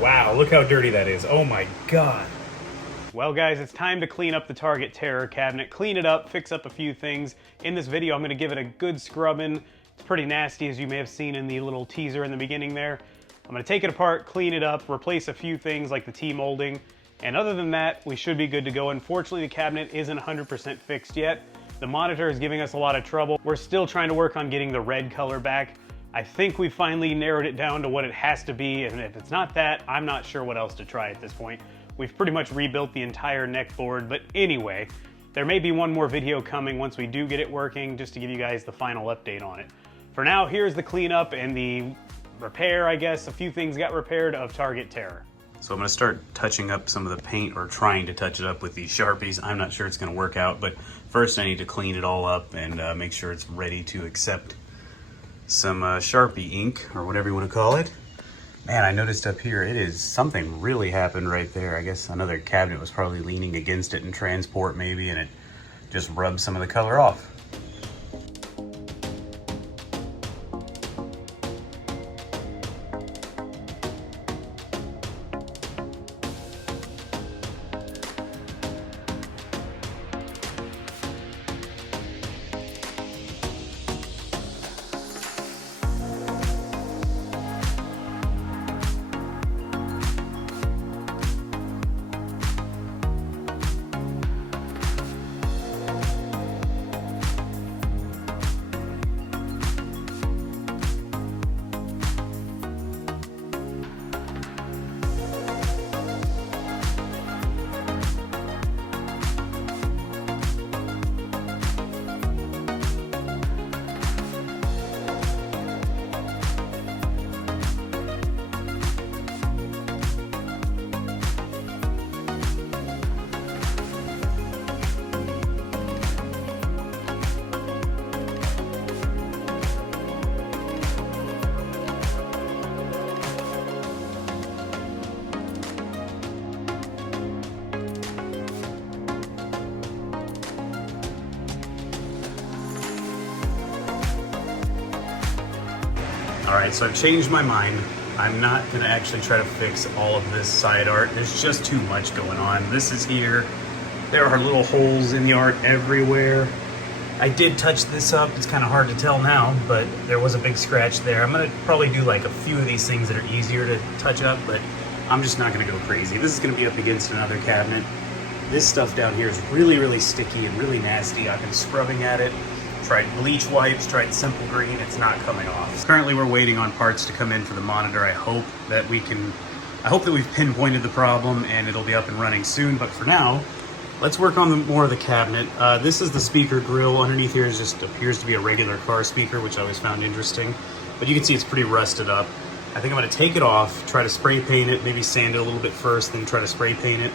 Wow, look how dirty that is. Oh my God. Well guys, it's time to clean up the Target Terror cabinet, clean it up, fix up a few things. In this video, I'm gonna give it a good scrubbing. It's pretty nasty, as you may have seen in the little teaser in the beginning there. I'm gonna take it apart, clean it up, replace a few things like the T-molding, and other than that, we should be good to go. Unfortunately, the cabinet isn't 100% fixed yet. The monitor is giving us a lot of trouble. We're still trying to work on getting the red color back. I think we finally narrowed it down to what it has to be, and if it's not that, I'm not sure what else to try at this point. We've pretty much rebuilt the entire neck board, but anyway, there may be one more video coming once we do get it working, just to give you guys the final update on it. For now, here's the cleanup and the repair, I guess. A few things got repaired of Target Terror. So I'm gonna start touching up some of the paint, or trying to touch it up with these Sharpies. I'm not sure it's gonna work out, but first I need to clean it all up and make sure it's ready to accept some Sharpie ink, or whatever you want to call it. Man, I noticed up here, something really happened right there. I guess another cabinet was probably leaning against it in transport maybe, and it just rubbed some of the color off. All right, so I've changed my mind. I'm not gonna actually try to fix all of this side art. There's just too much going on. This is here. There are little holes in the art everywhere. I did touch this up. It's kind of hard to tell now, but there was a big scratch there. I'm gonna probably do like a few of these things that are easier to touch up, but I'm just not gonna go crazy. This is gonna be up against another cabinet. This stuff down here is really, really sticky and really nasty. I've been scrubbing at it. Tried bleach wipes, tried simple green, it's not coming off. Currently we're waiting on parts to come in for the monitor. I hope that we've pinpointed the problem and it'll be up and running soon, but for now, let's work on more of the cabinet. This is the speaker grill. Underneath here just appears to be a regular car speaker, which I always found interesting, but you can see it's pretty rusted up. I think I'm gonna take it off, try to spray paint it, maybe sand it a little bit first, then try to spray paint it.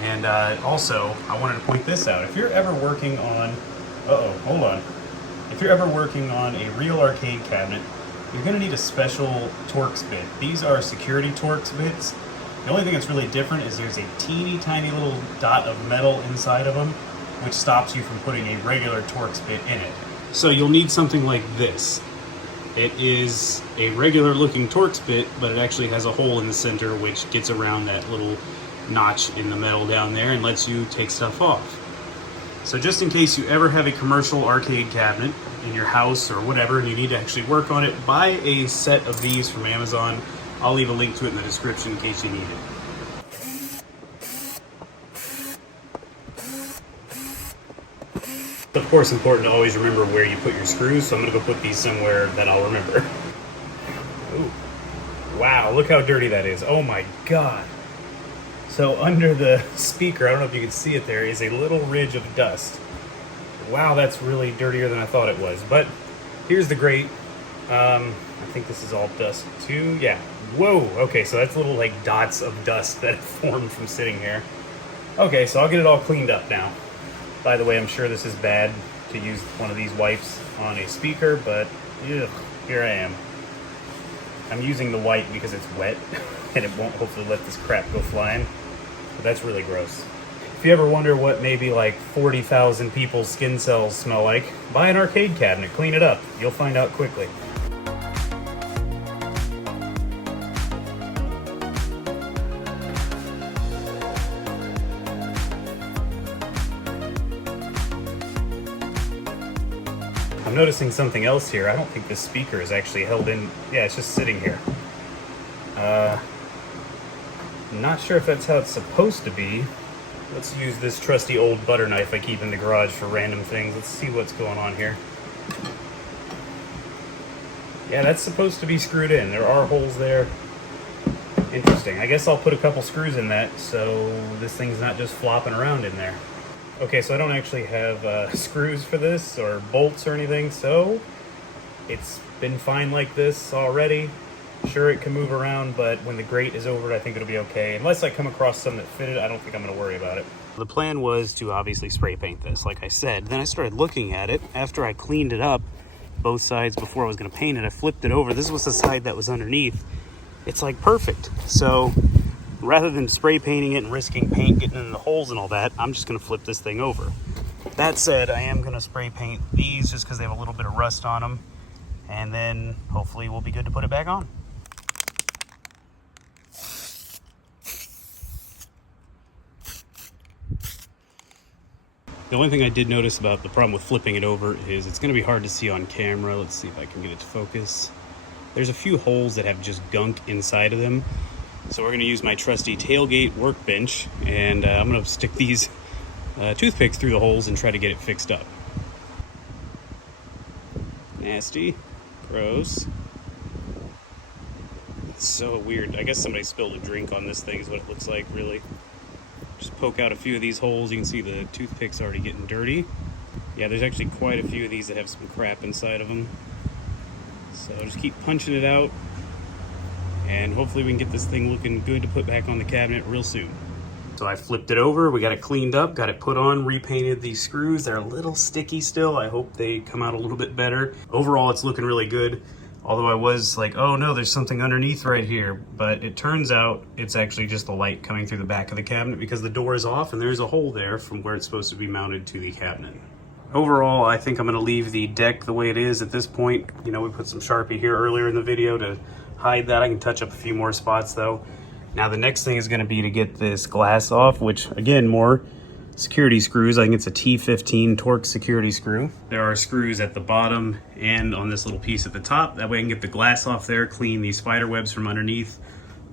And also, I wanted to point this out. If you're ever working on, hold on. If you're ever working on a real arcade cabinet, you're gonna need a special Torx bit. These are security Torx bits. The only thing that's really different is there's a teeny tiny little dot of metal inside of them, which stops you from putting a regular Torx bit in it. So you'll need something like this. It is a regular looking Torx bit, but it actually has a hole in the center which gets around that little notch in the metal down there and lets you take stuff off. So just in case you ever have a commercial arcade cabinet in your house or whatever and you need to actually work on it, buy a set of these from Amazon. I'll leave a link to it in the description in case you need it. Of course, important to always remember where you put your screws, so I'm gonna go put these somewhere that I'll remember. Ooh. Wow, look how dirty that is. Oh my God. So under the speaker, I don't know if you can see it there, is a little ridge of dust. Wow, that's really dirtier than I thought it was. But here's the grate. I think this is all dust too. Yeah. Whoa. Okay, so that's little like dots of dust that formed from sitting here. Okay, so I'll get it all cleaned up now. By the way, I'm sure this is bad to use one of these wipes on a speaker, but ugh, here I am. I'm using the white because it's wet and it won't hopefully let this crap go flying. But that's really gross. If you ever wonder what maybe like 40,000 people's skin cells smell like, buy an arcade cabinet, clean it up. You'll find out quickly. I'm noticing something else here. I don't think this speaker is actually held in. Yeah, it's just sitting here. I'm not sure if that's how it's supposed to be. Let's use this trusty old butter knife I keep in the garage for random things. Let's see what's going on here. Yeah, that's supposed to be screwed in. There are holes there. Interesting. I guess I'll put a couple screws in that so this thing's not just flopping around in there. Okay, so I don't actually have screws for this or bolts or anything, so it's been fine like this already. Sure, it can move around, but when the grate is over it, I think it'll be okay. Unless I come across some that fit it, I don't think I'm going to worry about it. The plan was to obviously spray paint this, like I said. Then I started looking at it after I cleaned it up, both sides before I was going to paint it. I flipped it over. This was the side that was underneath. It's like perfect. So rather than spray painting it and risking paint getting in the holes and all that, I'm just going to flip this thing over. That said, I am going to spray paint these just because they have a little bit of rust on them, and then hopefully we'll be good to put it back on. The only thing I did notice about the problem with flipping it over is it's going to be hard to see on camera. Let's see if I can get it to focus. There's a few holes that have just gunk inside of them. So we're going to use my trusty tailgate workbench, and I'm going to stick these toothpicks through the holes and try to get it fixed up. Nasty. Gross. It's so weird. I guess somebody spilled a drink on this thing is what it looks like, really. Just poke out a few of these holes. You can see the toothpicks already getting dirty. Yeah, there's actually quite a few of these that have some crap inside of them. So just keep punching it out, and hopefully we can get this thing looking good to put back on the cabinet real soon. So I flipped it over, we got it cleaned up, got it put on, repainted these screws. They're a little sticky still. I hope they come out a little bit better. Overall, it's looking really good. Although I was like, oh no, there's something underneath right here. But it turns out it's actually just the light coming through the back of the cabinet because the door is off and there's a hole there from where it's supposed to be mounted to the cabinet. Overall, I think I'm going to leave the deck the way it is at this point. You know, we put some Sharpie here earlier in the video to hide that. I can touch up a few more spots though. Now the next thing is going to be to get this glass off, which again, more security screws. I think it's a T15 Torx security screw. There are screws at the bottom and on this little piece at the top. That way I can get the glass off there, clean the spider webs from underneath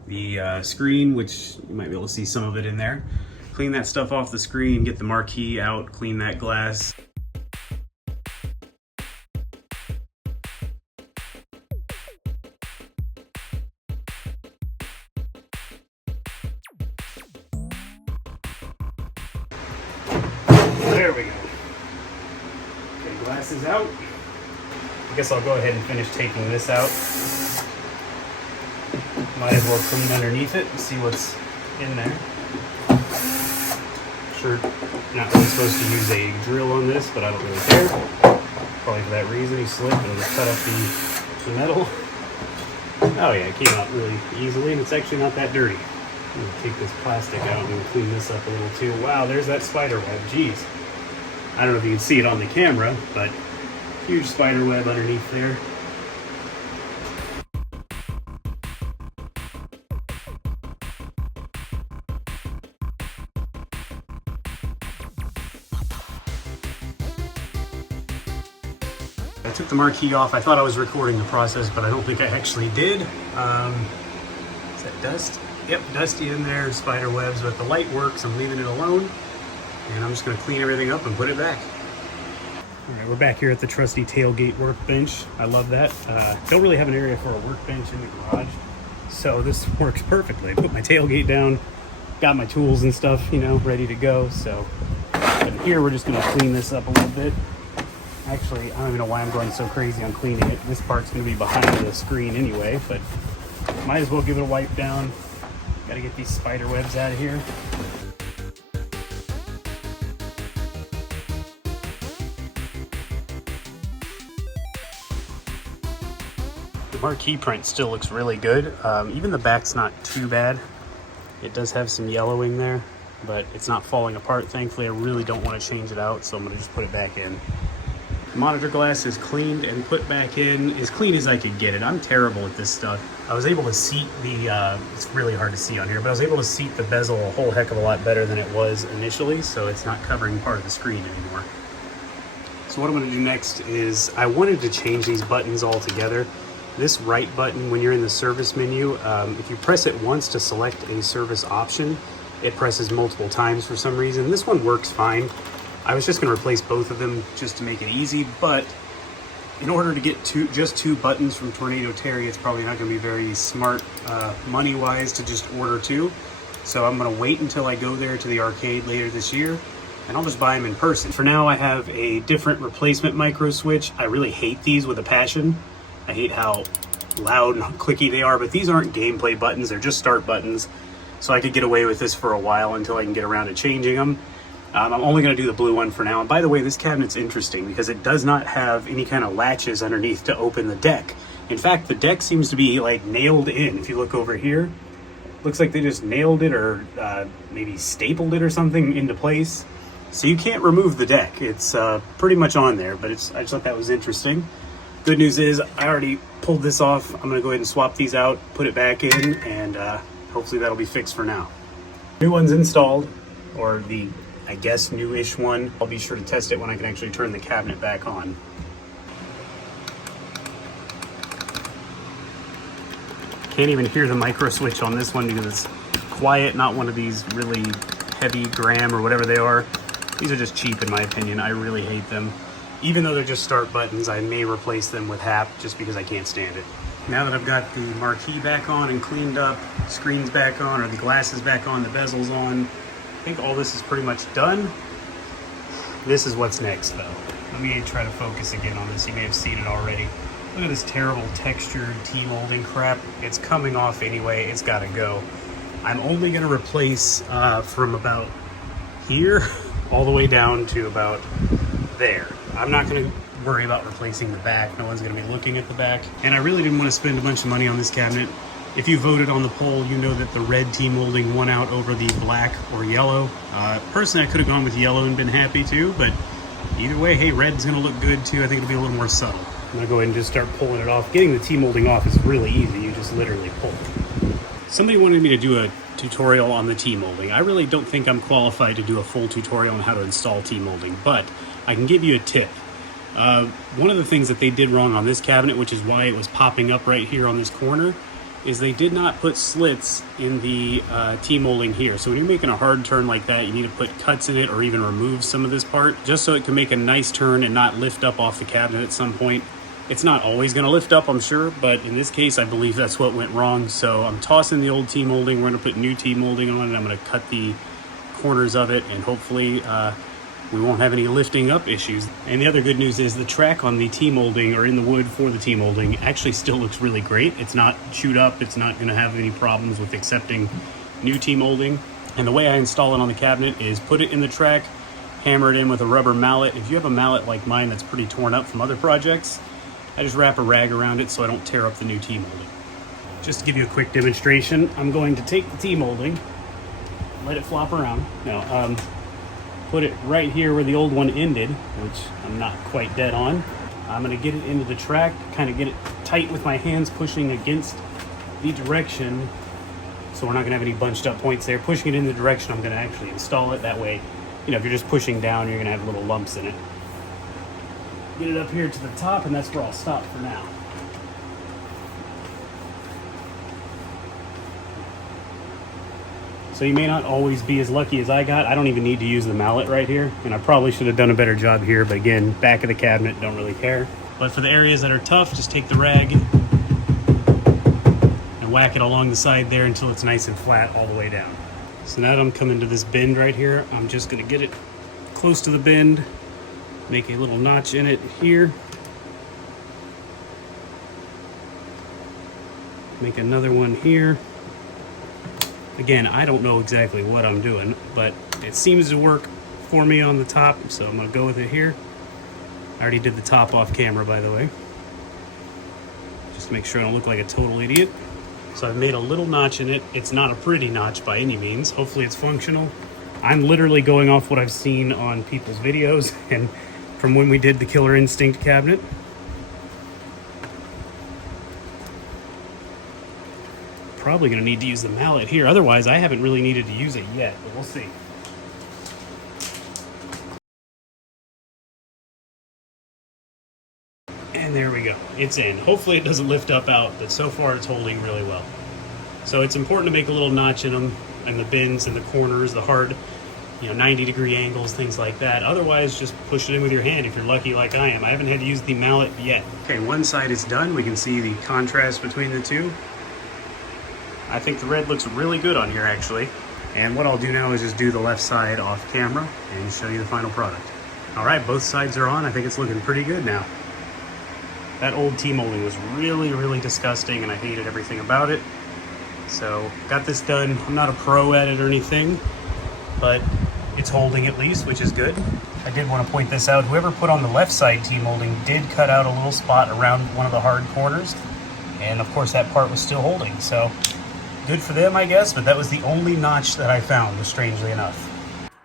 the screen, which you might be able to see some of it in there. Clean that stuff off the screen, get the marquee out, clean that glass. There we go. Okay, glass is out. I guess I'll go ahead and finish taking this out. Might as well clean underneath it and see what's in there. Sure, not really supposed to use a drill on this, but I don't really care. Probably for that reason. You slip and just cut off the metal. Oh yeah, it came out really easily, and it's actually not that dirty. I'm gonna take this plastic out and clean this up a little too. Wow, there's that spider web. Jeez. I don't know if you can see it on the camera, but huge spider web underneath there. I took the marquee off. I thought I was recording the process, but I don't think I actually did. Is that dust? Yep, dusty in there, spider webs, but the light works. I'm leaving it alone. And I'm just going to clean everything up and put it back. All right, we're back here at the trusty tailgate workbench. I love that. Don't really have an area for a workbench in the garage, so this works perfectly. I put my tailgate down, got my tools and stuff, you know, ready to go. So but here we're just going to clean this up a little bit. Actually, I don't even know why I'm going so crazy on cleaning it. This part's going to be behind the screen anyway, but might as well give it a wipe down. Got to get these spider webs out of here. The marquee print still looks really good. Even the back's not too bad. It does have some yellowing there, but it's not falling apart. Thankfully, I really don't want to change it out, so I'm going to just put it back in. The monitor glass is cleaned and put back in as clean as I could get it. I'm terrible at this stuff. I was able to seat the, it's really hard to see on here, but I was able to seat the bezel a whole heck of a lot better than it was initially, so it's not covering part of the screen anymore. So what I'm going to do next is I wanted to change these buttons all together. This right button, when you're in the service menu, if you press it once to select a service option, it presses multiple times for some reason. This one works fine. I was just going to replace both of them just to make it easy, but in order to get just two buttons from Tornado Terry, it's probably not going to be very smart money-wise to just order two. So I'm going to wait until I go there to the arcade later this year, and I'll just buy them in person. For now, I have a different replacement micro switch. I really hate these with a passion. I hate how loud and clicky they are, but these aren't gameplay buttons. They're just start buttons. So I could get away with this for a while until I can get around to changing them. I'm only going to do the blue one for now. And by the way, this cabinet's interesting because it does not have any kind of latches underneath to open the deck. In fact, the deck seems to be like nailed in. If you look over here, looks like they just nailed it or maybe stapled it or something into place. So you can't remove the deck. It's pretty much on there, but I just thought that was interesting. Good news is I already pulled this off. I'm gonna go ahead and swap these out, put it back in, and hopefully that'll be fixed for now. New one's installed, or the, I guess, new-ish one. I'll be sure to test it when I can actually turn the cabinet back on. Can't even hear the micro switch on this one because it's quiet, not one of these really heavy gram or whatever they are. These are just cheap in my opinion. I really hate them. Even though they're just start buttons, I may replace them with HAP just because I can't stand it. Now that I've got the Marquee back on and cleaned up, screens back on, or the glasses back on, the bezels on, I think all this is pretty much done. This is what's next though. Let me try to focus again on this. You may have seen it already. Look at this terrible textured T-molding crap. It's coming off anyway. It's got to go. I'm only going to replace from about here all the way down to about there. I'm not going to worry about replacing the back. No one's going to be looking at the back. And I really didn't want to spend a bunch of money on this cabinet. If you voted on the poll, you know that the red T-molding won out over the black or yellow. Personally, I could have gone with yellow and been happy too, but either way, hey, red's going to look good too. I think it'll be a little more subtle. I'm going to go ahead and just start pulling it off. Getting the T-molding off is really easy. You just literally pull it. Somebody wanted me to do a tutorial on the T-molding. I really don't think I'm qualified to do a full tutorial on how to install T-molding, but I can give you a tip. One of the things that they did wrong on this cabinet, which is why it was popping up right here on this corner, is they did not put slits in the T-molding here. So when you're making a hard turn like that, you need to put cuts in it or even remove some of this part just so it can make a nice turn and not lift up off the cabinet at some point. It's not always going to lift up, I'm sure, but in this case, I believe that's what went wrong. So I'm tossing the old T-molding. We're going to put new T-molding on it. I'm going to cut the corners of it, and hopefully we won't have any lifting up issues. And the other good news is the track on the T-molding, or in the wood for the T-molding, actually still looks really great. It's not chewed up. It's not going to have any problems with accepting new T-molding. And the way I install it on the cabinet is put it in the track, hammer it in with a rubber mallet. If you have a mallet like mine that's pretty torn up from other projects, I just wrap a rag around it so I don't tear up the new T-molding. Just to give you a quick demonstration, I'm going to take the T-molding, let it flop around. No, put it right here where the old one ended, which I'm not quite dead on. I'm going to get it into the track, kind of get it tight with my hands pushing against the direction so we're not going to have any bunched up points there. Pushing it in the direction I'm going to actually install it. That way, you know, if you're just pushing down, you're going to have little lumps in it. Get it up here to the top, and that's where I'll stop for now. So you may not always be as lucky as I got. I don't even need to use the mallet right here, and I probably should have done a better job here, but again, back of the cabinet, don't really care. But for the areas that are tough, just take the rag and whack it along the side there until it's nice and flat all the way down. So now that I'm coming to this bend right here, I'm just gonna get it close to the bend, make a little notch in it here, make another one here. Again, I don't know exactly what I'm doing, but it seems to work for me on the top, so I'm gonna go with it here. I already did the top off camera, by the way, just to make sure I don't look like a total idiot. So I've made a little notch in it. It's not a pretty notch by any means. Hopefully it's functional. I'm literally going off what I've seen on people's videos and from when we did the Killer Instinct cabinet. Probably gonna need to use the mallet here. Otherwise, I haven't really needed to use it yet, but we'll see. it's in. Hopefully it doesn't lift up out, but so far it's holding really well. So it's important to make a little notch in them, in the bins and the corners, the hard, 90-degree angles, things like that. Otherwise, just push it in with your hand if you're lucky like I am. I haven't had to use the mallet yet. Okay, one side is done. We can see the contrast between the two. I think the red looks really good on here, actually. And what I'll do now is just do the left side off camera and show you the final product. All right, both sides are on. I think it's looking pretty good now. That old T-molding was really, really disgusting, and I hated everything about it. So, got this done. I'm not a pro at it or anything, but it's holding at least, which is good. I did want to point this out. Whoever put on the left side T-molding did cut out a little spot around one of the hard corners, and of course that part was still holding. So, good for them, I guess, but that was the only notch that I found, strangely enough.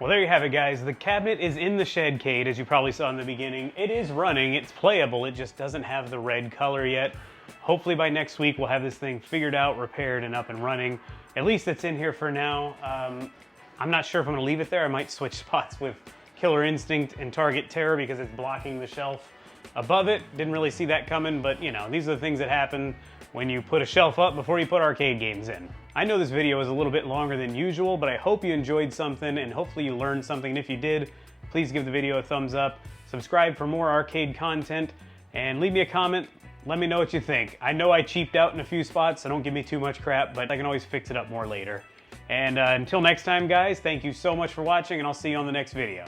Well, there you have it, guys. The cabinet is in the shed cade, as you probably saw in the beginning. It is running, it's playable, it just doesn't have the red color yet. Hopefully by next week we'll have this thing figured out, repaired, and up and running. At least it's in here for now. I'm not sure if I'm gonna leave it there. I might switch spots with Killer Instinct and Target Terror because it's blocking the shelf above it. Didn't really see that coming, but these are the things that happen when you put a shelf up before you put arcade games in. I know this video is a little bit longer than usual, but I hope you enjoyed something and hopefully you learned something. And if you did, please give the video a thumbs up, subscribe for more arcade content, and leave me a comment. Let me know what you think. I know I cheaped out in a few spots, so don't give me too much crap, but I can always fix it up more later. And until next time, guys, thank you so much for watching, and I'll see you on the next video.